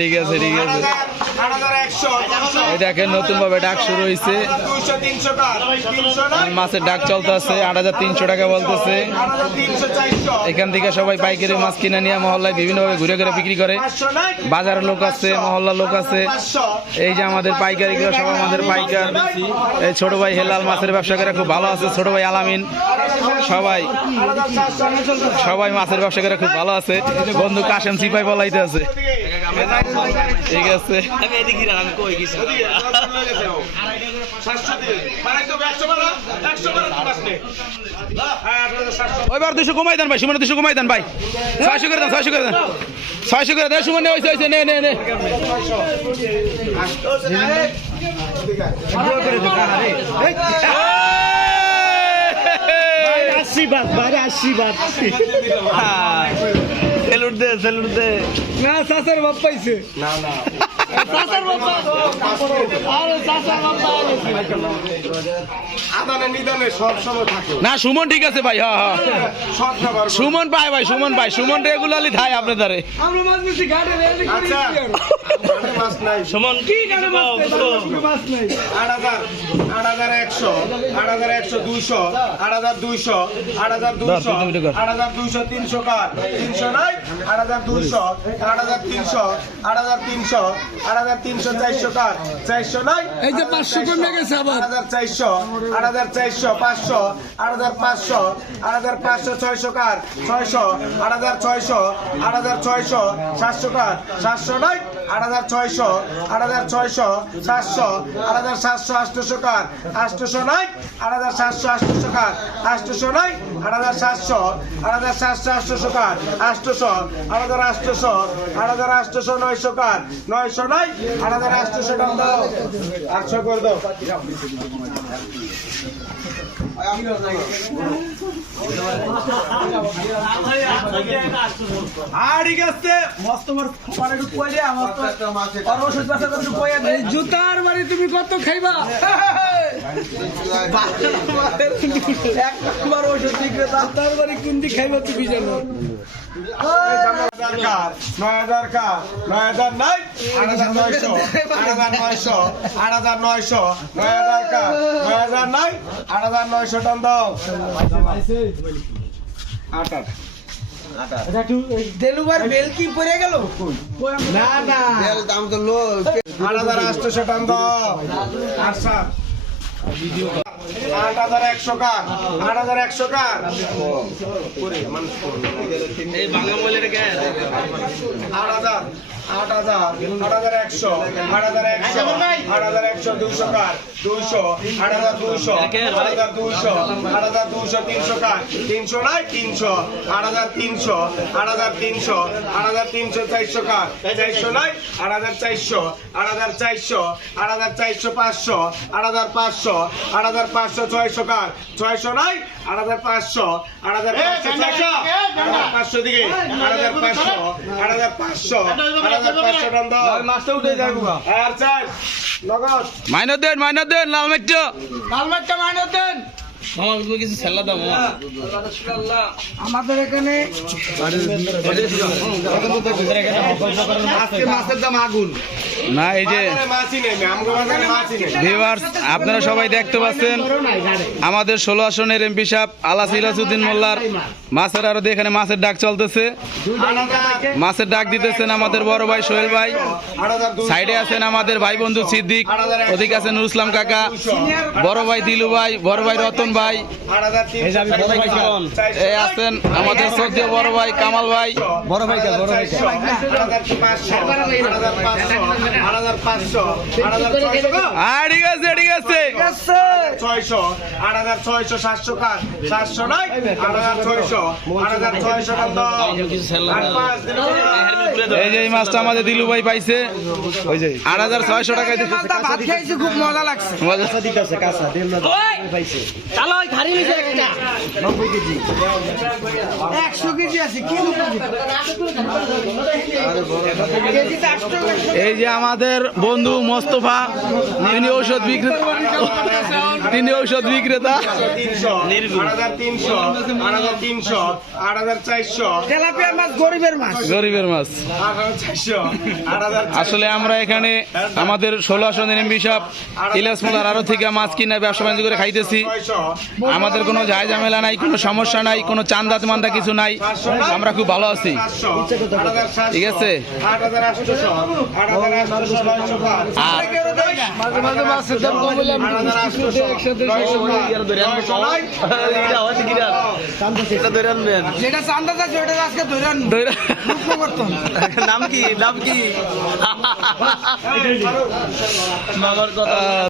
ঠিক আছে ঠিক আছে। এই দেখেন নতুন ভাবে ডাক শুরু হয়েছে, মাছের ডাক চলতেছে। 8300 টাকা বলতেছে। এখান থেকে সবাই পাইকারি মাছ কিনে নিয়ে মহল্লায় বিভিন্নভাবে ঘুরে ঘুরে বিক্রি করে। বাজারের লোক আছে, মহল্লার লোক আছে। এই যে আমাদের পাইকারিগুলো সব আমাদের পাইকার। এই ছোট ভাই হেলাল মাছের ব্যবসা করে খুব ভালো আছে, ছোট ভাই আলামিন, সবাই মাছের ব্যবসা করে খুব ভালো আছে। বন্ধু কাশেম সিপাই বলাইতে আছে। ঠিক আছে, ওইবার 200 কমাই দেন ভাই, সুমন 200 কমাই দেন ভাই, 600 করে দেন, 600 করে দেন, 600 করে দেন। সুমন হয়েছে হয়েছে, নে নে নে আশীর্বাদ ভাই, আশীর্বাদ। সেলুট দে, সেলুট দে। না চাচার বাপ পাইছে, না না চাচার বাপ, আরে চাচার বাপ আদানে নিদানে সব সময় থাকে না। সুমন ঠিক আছে ভাই, হ্যাঁ হ্যাঁ সুমন পায় ভাই, সুমন ভাই, সুমন রেগুলারলি খায় আপনাদের। আমরা মাছ বেশি ঘাটে রেডি করি, মাছ নাই সুমন কি কানে মাছ নাই। 8100, 8100, 200, 8200, 8200, 8200, 300 কার 300 নাই, 8200, 8300, 8300, 8300, 400 কার 400 নাই। এই যে 500 কমে গেছে আবার। 8400, 8400, 500, 8500, 8500, 600 কার 600, 8600, 8600, 700 কার 700 নাই, 8600, 8600, 700, 8700, 800 কার 800 নাই, 8700, 800 কার 800 নাই, 8700, 8700, 800 কার 800, 8800, 8800, 900 কার 900 নাই, 8800 টাকা দাও, 800 করে দাও। জুতার বাড়ি তুমি কত খাইবা? ওষুধ জুতার বাড়ি কোনদি খাইবা তুমি জানো? 9000 কা 9000 নাই, 8900, 8900, 8900, 9000 কা 9000 নাই, 8900 টাকা দাও। দেলুবার বেল কি পড়ে গেল? না না বেল দাম তো লো। 8800 টাকা দাও। 8100 কা 8100 কা এই বাংলা মলের কে 8000, 8100, 8100, 200 কা 200, 8200, 8200, 300 কা 300 নাই, 300, 8300, 8300, 400 কা 400 নাই, 8400, 8400, 500, 8500, 600 কা 600 নাই, 8500, 500 দিকে 8500, 8500 টাকা দাও। মাছটা উঠে যাবো আর চাই নগদ মাইনাস দেন, মাইনাস দেন, লাল মাছটা, লাল মাছটা মাইনাস দেন। মামা কিছু সেলা দাও মামা। আমাদের এখানে আজকে মাছের দাম আগুন না। এই যে ভিউয়ার্স আপনারা সবাই দেখতে পাচ্ছেন আমাদের 16 আসনের এমপি সাহেব আলা সিরাজউদ্দিন মোল্লার মাছের আরো এখানে মাছের ডাক চলতেছে। মাছের ডাক দিতেছেন আমাদের বড় ভাই সোহেল ভাই, সাইডে আছেন আমাদের ভাই বন্ধু সিদ্দিক, ওদিকে আছেন নুরুল ইসলাম কাকা, বড় ভাই দিলু ভাই, বড় ভাই রতন ভাই, এই আছেন আমাদের শ্রদ্ধেয় বড় ভাই কামাল ভাই, বড় ভাই ঠিক আছে ঠিক আছে। 600, 8600, 700 কাজ 700 নাই, 8600, 8600 টাকা দাও। এই যে এই মাছটা আমাদের দিলু ভাই পাইছে, ওই যে 8600 টাকায় দিছে। ভাত খাইছি, খুব মজা লাগছে, মজা দিতেছে কাঁচা দেল না পাইছে। চালো ওই খাড়ি নিছে একটা 90 কেজি 100 কেজি আছে কি এই যে আমাদের বন্ধু মোস্তফা, তিনি ঔষধ বিক্রেতা, তিনি ঔষধ বিক্রেতা। 300, 8300, 8400, তেলাপিয়া মাছ গরিবের মাছ। গরিবের মাছ। 8400, 8400, আসলে আমরা এখানে আমাদের 1600 এমবি সাহেব ইলিয়াস মোল্লার আরো থেকে মাছ কিনে ব্যবসা বাণিজ্য করে খাইতেছি। 600, আমাদের কোনো ঝাই ঝামেলা নাই, কোনো সমস্যা নাই, কোনো চান্দা মান্দা কিছু নাই, আমরা খুব ভালো আছি। 700, ঠিক আছে। 8800, 8800, 900 কার। আর মাঝে মাঝে মাছের দাম কম হলে আমি একসাথে যেটা চান্দা চাচ্ছে ওটা আজকে ধরে আনবো। করতাম নাম কি?